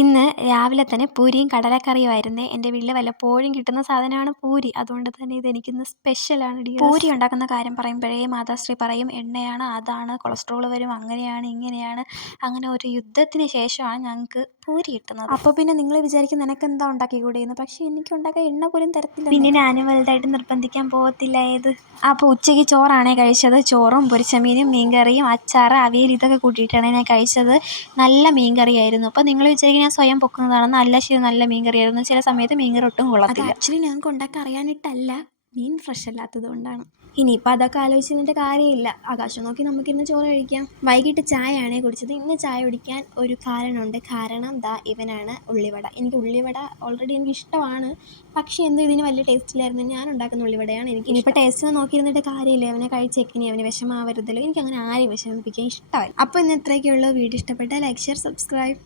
ഇന്ന് രാവിലെ തന്നെ പൂരിയും കടലക്കറിയുമായിരുന്നേ. എൻ്റെ വീട്ടിൽ വല്ലപ്പോഴും കിട്ടുന്ന സാധനമാണ് പൂരി. അതുകൊണ്ട് തന്നെ ഇതെനിക്കിന്ന് സ്പെഷ്യലാണ് ഡിയേഴ്സ്. പൂരി ഉണ്ടാക്കുന്ന കാര്യം പറയുമ്പോഴേ മാതാശ്രീ പറയും എണ്ണയാണ്, അതാണ്, കൊളസ്ട്രോൾ വരും, അങ്ങനെയാണ് ഇങ്ങനെയാണ്. അങ്ങനെ ഒരു യുദ്ധത്തിന് ശേഷമാണ് ഞങ്ങൾക്ക് പൂരി കിട്ടുന്നത്. അപ്പോൾ പിന്നെ നിങ്ങൾ വിചാരിക്കും നിനക്കെന്താ ഉണ്ടാക്കിക്കൂടെയെന്ന്. പക്ഷേ എനിക്ക് ഉണ്ടാക്കാൻ എണ്ണ പോലും തരത്തില്ല. പിന്നെ ഞാനും വലുതായിട്ട് നിർബന്ധിക്കാൻ പോകത്തില്ല. അപ്പോൾ ഉച്ചയ്ക്ക് ചോറാണേ കഴിച്ചത്. ചോറും പൊരിച്ച മീനും മീൻകറിയും അച്ചാറ് അവിയൽ ഇതൊക്കെ കൂട്ടിയിട്ടാണ് ഞാൻ കഴിച്ചത്. നല്ല മീൻകറിയായിരുന്നു. അപ്പോൾ നിങ്ങൾ വിചാരിക്കും ഞാൻ സ്വയം പൊക്കുന്നതാണെന്ന്. അല്ല, ശരി, നല്ല മീൻകറിയായിരുന്നു. ചില സമയത്ത് മീൻകറി ഒട്ടും കൊള്ളത്തില്ല. അത് ആക്ച്വലി ഞങ്ങൾക്ക് ഉണ്ടാക്കാൻ അറിയാനിട്ടല്ല, മീൻ ഫ്രഷ് അല്ലാത്തത് കൊണ്ടാണ്. ഇനിയിപ്പോൾ അതൊക്കെ ആലോചിച്ച് നിന്നിട്ട് കാര്യമില്ല. ആകാശം നോക്കി നമുക്കിന്ന് ചോറ് കഴിക്കാം. വൈകിട്ട് ചായയാണേ കുടിച്ചത്. ഇന്ന് ചായ കുടിക്കാൻ ഒരു കാരണമുണ്ട്. കാരണം ഇവനാണ് ഉള്ളിവട. എനിക്ക് ഉള്ളിവട ഓൾറെഡി എനിക്ക് ഇഷ്ടമാണ്. പക്ഷേ എന്തോ ഇതിന് വലിയ ടേസ്റ്റ് ഇല്ലായിരുന്നു. ഞാൻ ഉണ്ടാക്കുന്ന ഉള്ളിവടയാണ് എനിക്ക്. ഇനിയിപ്പോൾ ടേസ്റ്റ് നോക്കിയിരുന്നിട്ട് കാര്യമില്ല. അവനെ കഴിച്ചേക്കിനി അവന് വിഷമാവരുതല്ലോ. എനിക്കങ്ങനെ ആരെയും വിഷമിപ്പിക്കാൻ ഇഷ്ടമല്ല. അപ്പോൾ ഇന്ന് ഇത്രയൊക്കെയുള്ളൂ. വീഡിയോ ഇഷ്ടപ്പെട്ടാൽ ലൈക്ക്, ഷെയർ, സബ്സ്ക്രൈബ്.